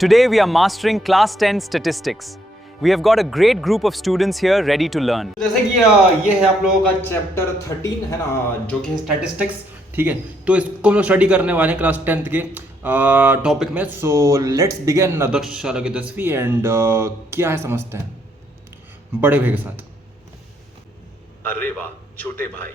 Today we are mastering class 10 statistics. We have got a great group of students here ready to learn. जैसे कि ये है आप लोगों का चैप्टर 13 है ना, जो कि है स्टैटिस्टिक्स। ठीक है, तो इसको हम लोग स्टडी करने वाले हैं क्लास 10th के टॉपिक में। सो लेट्स बिगिन दक्षाला की 10वीं एंड क्या है समझते हैं बड़े भाई के साथ। अरे वाह छोटे भाई,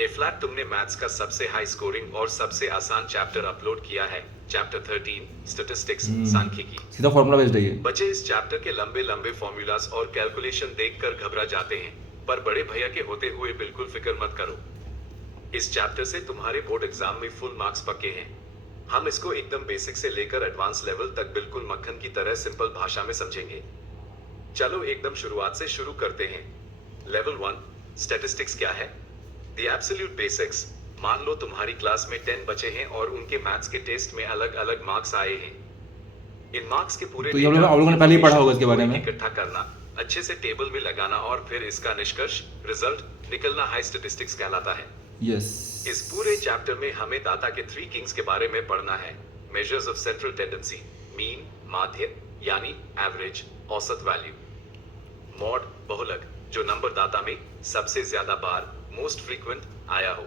ए फ्लैट तुमने मैथ्स का सबसे हाई स्कोरिंग और सबसे आसान चैप्टर अपलोड किया है, चैप्टर 13 स्टैटिस्टिक्स सांख्यिकी। सीधा फॉर्मूला बेस्ड है ये। बच्चे इस चैप्टर के लंबे लंबे फॉर्मूलाज और कैलकुलेशन देखकर घबरा जाते हैं, पर बड़े भैया के होते हुए बिल्कुल फिक्र मत करो। इस चैप्टर से तुम्हारे बोर्ड एग्जाम में फुल मार्क्स पक्के हैं। हम इसको एकदम बेसिक से लेकर एडवांस लेवल तक बिल्कुल मक्खन की तरह सिंपल भाषा में समझेंगे। चलो एकदम शुरुआत से शुरू करते हैं। लेवल 1 स्टैटिस्टिक्स क्या है? The absolute basics. मान लो तुम्हारी क्लास में 10 बच्चे हैं और उनके मैथ्स के टेस्ट में अलग अलग मार्क्स आए हैं। इन मार्क्स के पूरे तो ये आप लोगों ने पहले ही पढ़ा होगा इसके बारे में। इकट्ठा करना, अच्छे से टेबल में लगाना और फिर इसका निष्कर्ष रिजल्ट निकलना हाई स्टैटिस्टिक्स कहलाता है। यस। इस पूरे चैप्टर में हमें डाटा के 3 किंग्स के बारे में पढ़ना है। Measures of central tendency, mean, माध्य यानी एवरेज, औसत वैल्यू। मॉड, बहुलक, जो नंबर डाटा में सबसे ज्यादा बार मोस्ट फ्रीक्वेंट आया हो।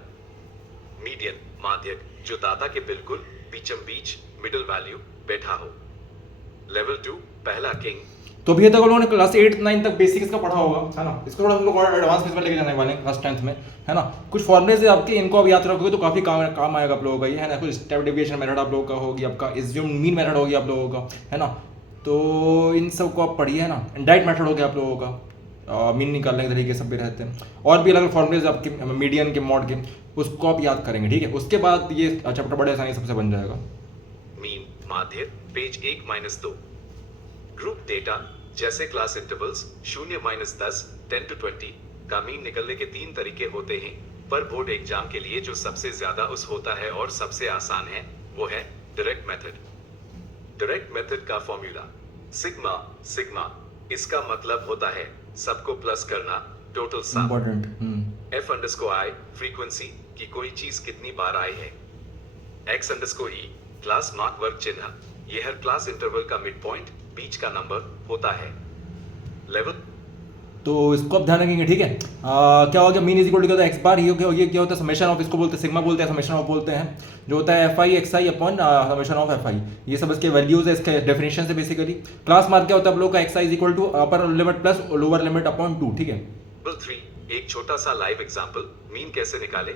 मीडियन, माध्यक, जो डाटा के बिल्कुल बीचम बीच मिडिल वैल्यू बैठा हो। लेवल 2 पहला किंग। तो अभी तक हम लोगों ने क्लास 8 9 तक बेसिक्स का पढ़ा होगा, है ना। इसको थोड़ा हम लोग और एडवांस में लेके जाने वाले हैं क्लास 10th में, है ना। कुछ फॉर्मुले से आपके इनको आप याद रखोगे तो काफी काम आएगा आप लोगों का ये, है ना। कुछ स्टेप डेविएशन मेथड आप लोगों का होगी, आपका एज्यूम्ड मीन मेथड होगी आप लोगों का, है ना। तो इन सब को आप पढ़िए, है ना। इंडाइट मेथड हो गया आप लोगों का, मीन निकालने के तरीके सब भी रहते हैं, और भी अलग फॉर्मुलेज आपके मीडियन के, मॉड के, उसको आप याद करेंगे। ठीक है, उसके बाद ये चैप्टर बड़े आसानी सबसे बन जाएगा। मीन, माध्य, पेज 1-2। ग्रुप डेटा, जैसे क्लास इंटरवल्स 0-10, 10 to 20 का मीन निकलने के 3 तरीके होते हैं, पर बोर्ड एग्जाम के लिए जो सबसे ज्यादा उस होता है और सबसे आसान है वो है डायरेक्ट मेथड। डायरेक्ट मेथड का फॉर्मूला सिग्मा। सिग्मा इसका मतलब होता है सबको प्लस करना, total sum. Important. F underscore आई फ्रीक्वेंसी की कोई चीज कितनी बार आई है। एक्स अंडरस्कोर ई क्लास मार्क वर्ग चिन्ह, यह हर क्लास इंटरवल का मिड पॉइंट, बीच का नंबर होता है। लेवल तो इसको आप ध्यान रखेंगे। ठीक है, क्या हो गया, mean is equal to x bar, ये क्या होता है समेशन ऑफ, इसको बोलते हैं सिग्मा, बोलते हैं समेशन ऑफ बोलते हैं, जो होता है F I x I upon summation of F I. ये सब इसके वैल्यूज है, इसके डेफिनेशन से बेसिकली। क्लास मार्क क्या होता है आप लोग का, X I is equal to upper limit plus lower limit upon 2। ठीक है। लेवल 3 एक छोटा सा लाइव एग्जांपल, मीन कैसे निकाले।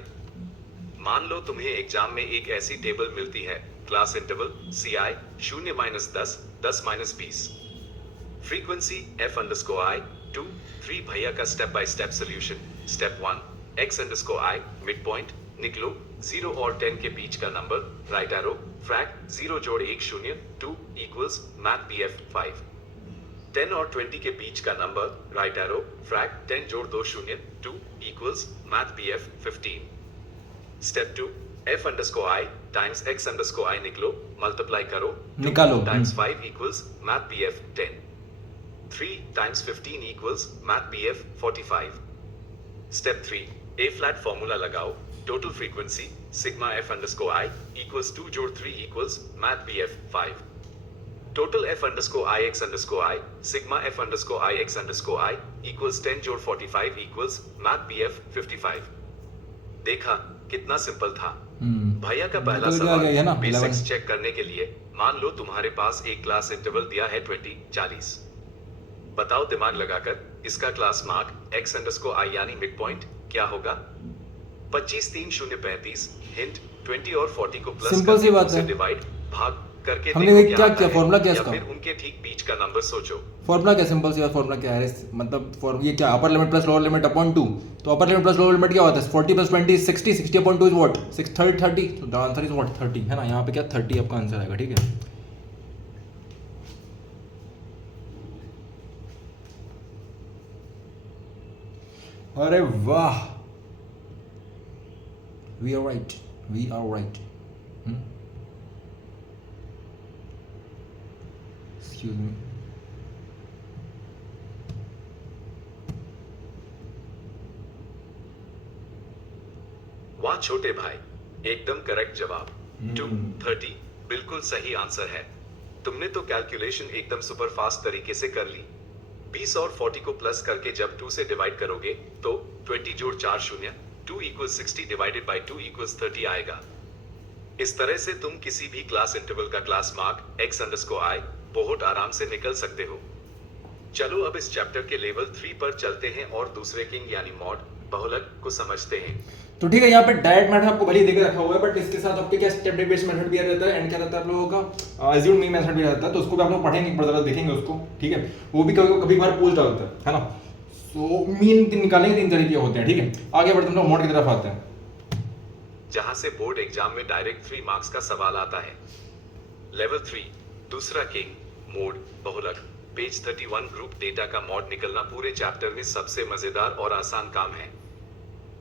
मान लो तुम्हें एग्जाम में एक ऐसी टेबल मिलती है, class interval C I 0-10, 10-20, frequency F underscore I 2, 3 भैया का step by step solution. Step 1 X underscore I mid point, निकलो 0 और 10 के बीच का नंबर, राइट एरो, फ्रैक 0 जोड़ 1 0 2 इक्वल्स मैथ बीएफ 5। 10 और 20 के बीच का नंबर, राइट एरो, फ्रैक 10 जोड़ 2 0 2 equals math BF 15। Step 2 F underscore आई टाइम्स एक्स अंडरस्कोर आई निकलो, मल्टीप्लाई करो, निकालो times 5 equals math BF 10। 3 times 15 equals math BF 45. Step 3 A flat formula लगाओ, total frequency sigma f underscore I equals 2 जोड़ 3 equals math BF 5. Total f underscore I x underscore I sigma f underscore I x underscore I equals 10 जोड़ 45 equals math BF 55. देखा कितना simple था। भैया का पहला सवाल बेसिक्स चेक करने के लिए, मान लो तुम्हारे पास एक क्लास इंटरवल दिया है 20-40। बताओ दिमाग लगाकर इसका क्लास मार्क एक्स अंडरस्कोर आई यानी मिड पॉइंट क्या होगा। 25 3 0 35। हिंट 20 और 40 को प्लस सिंपल सी बात है, डिवाइड भाग करके हमने क्या किया, फॉर्मूला क्या है, इसका, फिर उनके ठीक बीच का नंबर सोचो। फॉर्मूला क्या, सिंपल सी बात, फॉर्मूला क्या है मतलब ये क्या, अपर limit plus lower limit upon 2। तो अपर लिमिट प्लस लोअर लिमिट क्या होता है, 40 प्लस 20 60, 60 अपॉन 2 इज व्हाट 6 30। तो द आंसर इज व्हाट 30, है ना। यहाँ पे क्या 30 आपका आंसर आएगा। ठीक है, अरे वाह, we are right, we are right. Excuse me. वाह छोटे भाई, एकदम करेक्ट जवाब। 2 30 बिल्कुल सही आंसर है। तुमने तो कैलकुलेशन एकदम सुपर फास्ट तरीके से कर ली। 20 और 40 को प्लस करके जब 2 से डिवाइड करोगे तो 20 जोड़ 4 शून्य 2 इक्वल्स 60 डिवाइडेड बाई 2 इक्वल्स 30 आएगा। इस तरह से तुम किसी भी क्लास इंटरवल का क्लास मार्क x_i बहुत आराम से निकल सकते हो। चलो अब इस चैप्टर के लेवल 3 पर चलते हैं और दूसरे किंग यानी मॉड बहुलक को समझते हैं। तो ठीक है, यहाँ पे डायरेक्ट मेथड आपको भले ही देके रखा हुआ है, बट इसके साथ आपके क्या स्टेप डेरिवेशन मेथड भी रहता है एंड क्या रहता है आप लोगों का अज्यूम मीन मेथड भी रहता है। तो उसको भी आप लोग पढ़ेंगे, एक बार देखेंगे उसको, ठीक है। वो भी कभी कभी बार पूछ डालता है ना। सो मीन निकालेंगे 3 तरीके होते हैं, ठीक है। आगे बढ़ते हम लोग मॉड की तरफ आते हैं, जहां से बोर्ड एग्जाम में डायरेक्ट 3 मार्क्स का सवाल आता है। लेवल 3 दूसरा किंग मोड बहुलक पेज 31 ग्रुप डेटा का मॉड निकलना पूरे चैप्टर में सबसे मजेदार और आसान काम है।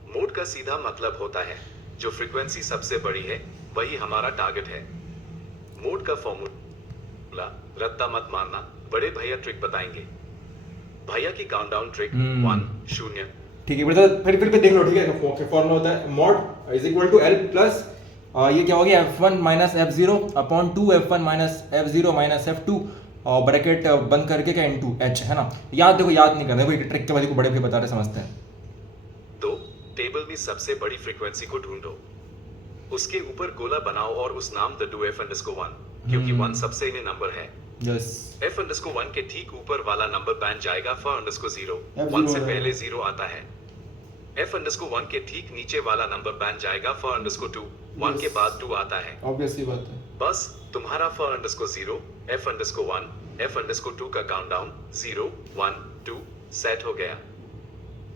मोड का सीधा मतलब होता है जो फ्रीक्वेंसी सबसे बड़ी है वही हमारा टारगेट है। मोड का फॉर्मूला रत्ता मत मारना, बड़े भैया ट्रिक बताएंगे। भैया की काउंटडाउन ट्रिक 1 0 ठीक है बेटा। फिर देख लो, ठीक है। फॉर्मूला होता है mode is equal to L plus ये क्या हो गया f1 minus f0 upon 2 f1 minus f0 minus f2 और ब्रैकेट बंद करके क्या इनटू h, है ना। याद नहीं करना, कोई ट्रिक के बाद को बड़े भाई बता रहे समझते हैं। तो टेबल में सबसे बड़ी फ्रीक्वेंसी को ढूंढो, उसके ऊपर गोला बनाओ और उस नाम द डू f_1 क्योंकि 1 सबसे इन्हें नंबर है। यस, f_1 के ठीक ऊपर वाला नंबर बन जाएगा f_0 1 से पहले 0 आता है। f_1 के ठीक नीचे वाला नंबर बन जाएगा f_2 1 के बाद 2 आता है। ऑब्वियसली बात है। बस तुम्हारा f_0 f_1 f_2 का काउंटडाउन 0 1 2 सेट हो गया।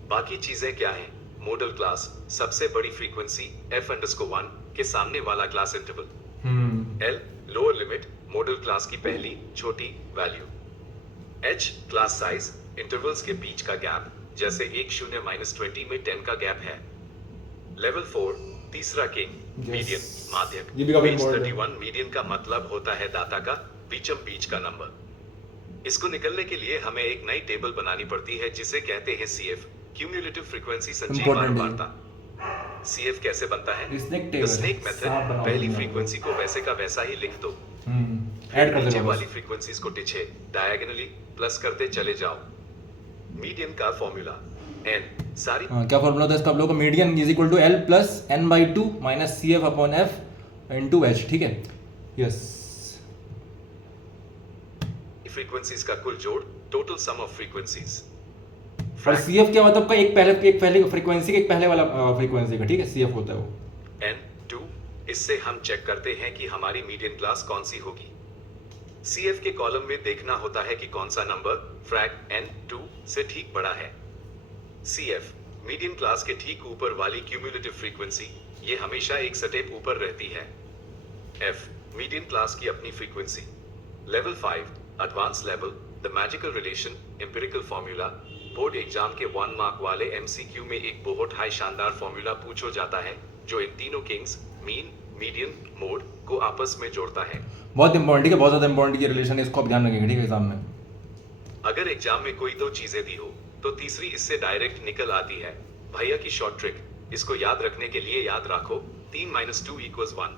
बाकी चीजें क्या हैं? मॉडल क्लास सबसे बड़ी फ्रीक्वेंसी f_1 के सामने वाला class interval l lower limit model class की पहली छोटी value, h class size intervals के बीच का गैप, जैसे 1 0 -20 में 10 का गैप है। लेवल 4 तीसरा किंग मीडियन माध्यक ये भी काफी पेज important है। 31 मीडियन का मतलब होता है दाता का बीचम बीच का नंबर। इसको निकलने के लिए हमें एक नई टेबल बनानी पड़ती है जिसे कहते हैं CF क्यूम्युलेटिव फ्रीक्वेंसी संचयी वार्ता। CF कैसे बनता है? स्नेक तो टेबल, स्नेक सांप मेथड बनाओ पहली तुम फ्रीक्वेंसी को वैसे का वैसा ही लिख दो, ऐड कर नीचे देना वाली बस। फ्रीक्वेंसीज को पीछे डायगोनली प्लस करते चले जाओ। मीडियन का फॉर्मूला n सारी क्या फॉर्मूला था इसका आप लोगों का? Median is equal to l plus n/2 minus CF upon f into h, ठीक है। यस, फ्रीक्वेंसीज का कुल जोड़ टोटल सम ऑफ फ्रीक्वेंसीज। और CF क्या मतलब का एक पहले फ्रीक्वेंसी का एक पहले वाला फ्रीक्वेंसी का, ठीक है। CF होता है वो n2 इससे हम चेक करते हैं कि हमारी मीडियन क्लास कौन सी होगी। CF के कॉलम में देखना होता है कि कौन सा नंबर फ्रैक n2 से ठीक बड़ा है। CF मीडियन क्लास के ठीक ऊपर वाली क्यूम्युलेटिव फ्रीक्वेंसी, ये हमेशा एक स्टेप ऊपर रहती है। F मीडियन क्लास की अपनी frequency. Level 5 advance level the magical relation empirical formula. Board exam के 1 मार्क वाले MCQ में एक बहुत हाई शानदार फॉर्मूला पूछो जाता है जो इन तीनों किंग्स मीन मीडियन मोड को आपस में जोड़ता है। बहुत इंपॉर्टेंट, ठीक है। बहुत ज्यादा इंपॉर्टेंट ये रिलेशन है, इसको आप ध्यान रखेंगे, ठीक है, एग्जाम में। अगर एग्जाम में कोई 2 चीजें दी हो तो तीसरी इससे डायरेक्ट निकल आती है। भैया की शॉर्ट ट्रिक, इसको याद रखने के लिए याद रखो 3 - 2 = 1।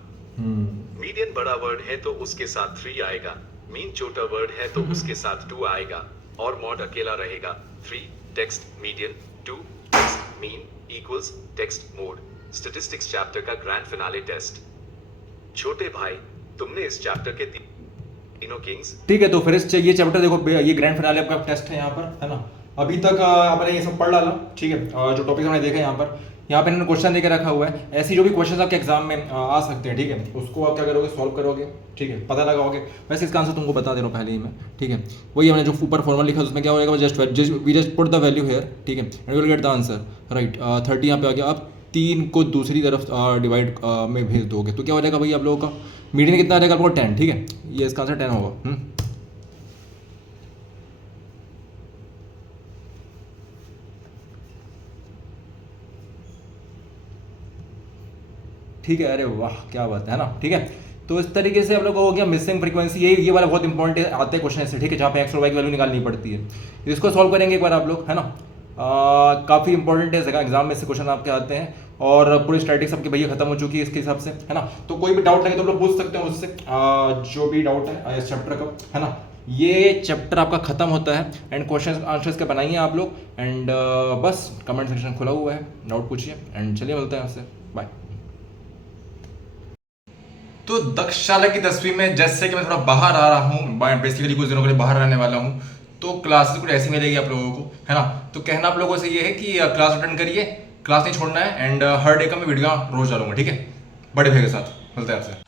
मीडियन बड़ा वर्ड है तो उसके साथ 3 आएगा, मीन छोटा वर्ड है तो उसके साथ 2 आएगा और मॉड अकेला रहेगा। 3 text median 2 text mean equals text mode. Statistics chapter का ग्रैंड फिनाले टेस्ट। छोटे भाई तुमने इस चैप्टर के तीनों किंग्स, ठीक है। तो फिर ये चैप्टर देखो, ये ग्रैंड फिनाले आपका टेस्ट है यहाँ पर, है ना। अभी तक आपने ये सब पढ़ डाला, ठीक है। जो टॉपिक हमने देखे यहाँ पे इन्होंने क्वेश्चन देके रखा हुआ है। ऐसी जो भी क्वेश्चन आपके एग्जाम में आ सकते हैं, ठीक है, उसको आप क्या करोगे? सॉल्व करोगे, ठीक है, पता लगाओगे। वैसे इसका आंसर तुमको बता दे रहा हूँ पहले ही मैं, ठीक है। वही हमने जो ऊपर फॉर्मूला लिखा उसमें क्या होगा, just put the value here, ठीक है, and will get the answer, right. 30 यहाँ पे आ गया। अब 3 को दूसरी तरफ डिवाइड में भेज दोगे तो क्या हो जाएगा भाई आप लोगों का? मीडियन कितना आ जाएगा आपको? 10, ठीक है। ये इसका आंसर 10 होगा। ठीक है, अरे वाह क्या बात है ना, ठीक है। तो इस तरीके से आप लोग को हो गया मिसिंग फ्रीक्वेंसी। ये वाला बहुत इंपॉर्टेंट आते हैं क्वेश्चन ऐसे, ठीक है, जहाँ पे एक्स और वाई की वैल्यू निकालनी पड़ती है। इसको सॉल्व करेंगे एक बार आप लोग, है ना। काफ़ी इंपॉर्टेंट है, जगह एग्जाम में से क्वेश्चन आपके आते हैं और पूरी स्टैटिक्स आपकी भैया खत्म हो चुकी है इसके हिसाब से, है ना। तो कोई भी डाउट लगे तो आप लोग पूछ सकते हैं मुझसे, जो भी डाउट है इस चैप्टर का, है ना। ये चैप्टर आपका खत्म होता है एंड क्वेश्चन आंसर्स के बनाइए आप लोग एंड बस कमेंट सेक्शन खुला हुआ है, डाउट पूछिए एंड चलिए मिलते हैं आपसे, बाय। तो दक्षशाला की 10वीं में जैसे कि मैं थोड़ा बाहर आ रहा हूँ, बेसिकली कुछ दिनों के लिए बाहर रहने वाला हूँ, तो क्लासेस कुछ ऐसी मिलेगी आप लोगों को, है ना। तो कहना आप लोगों से ये है कि क्लास अटेंड करिए, क्लास नहीं छोड़ना है एंड हर डे का मैं वीडियो रोज डालूंगा, ठीक है, बड़े भाई के साथ। मिलते हैं आपसे।